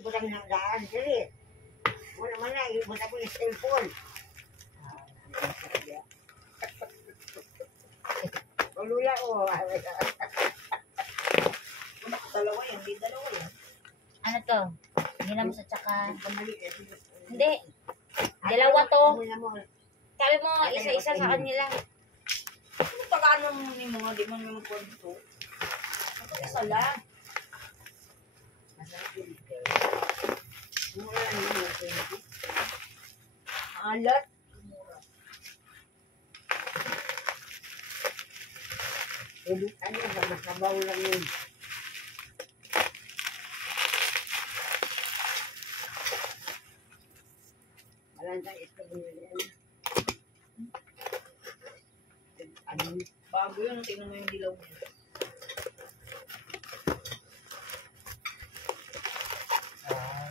ibutang ng daan. Dili. Wala man na, ibutang ko yung cellphone. Lula ko. Dalawa yan, di dalawa yan. Ano to? Ginamos at saka... Kamali. Hindi. Dalawa to. Muna mo. Sabi mo, isa-isa sa kanila. Ano pag-ano mo ni mga, di mo naman kwento. Ito isa lang. Mura lang yun. Alat. Ano ba, masabaw lang yun. Walang tayo ito yan. Ano? Bago yun, tingnan mo yung dilaw niya.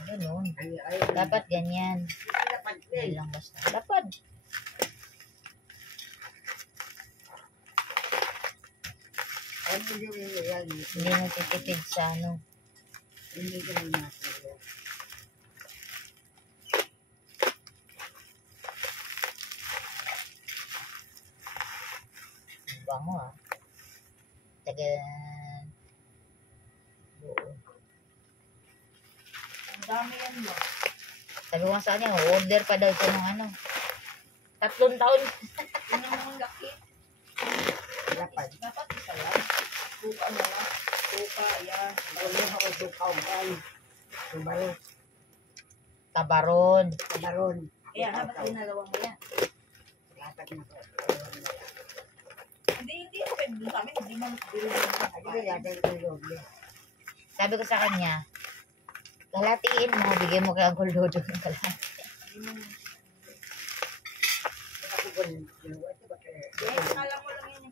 Ganun. Ay, Dapat ganyan. dapat Hindi din. lang basta. Dapat. Ano yung yan? Hindi mo titipid sa ano. Hindi ko rin natin. Bango ah. Taga... Oo. Ang dami yan mo. Sabi ko nga sa kanya, order pa daw ito ng ano. 3 taon. Tingnan mo ang laki. Dapat. Dapat isa lang. Tuka na lang. Tuka, yan. Wala ako sukaw kan. Subaru. Tabaron. Kabaron. Kaya dapat dinalawa mo yan. Dapat na ko. Hindi. Pwede dun sa amin. Hindi man bilhin sa Ano yan? Tulog. Sabi ko sa kanya, kalatiin mo, bigay mo kay Uncle Dodo ng kalahati. Eh, kala mo lang yan.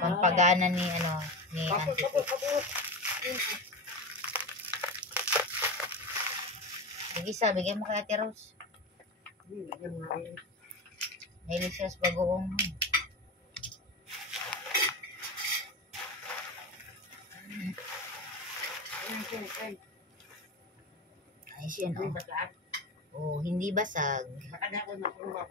Pampagana ni ano, ni Auntie. Sige sa, bigay mo kay Ate Rose. Delicious bagoong. Ayos yan, oh. Oh, hindi basag. Baka na ako makuha.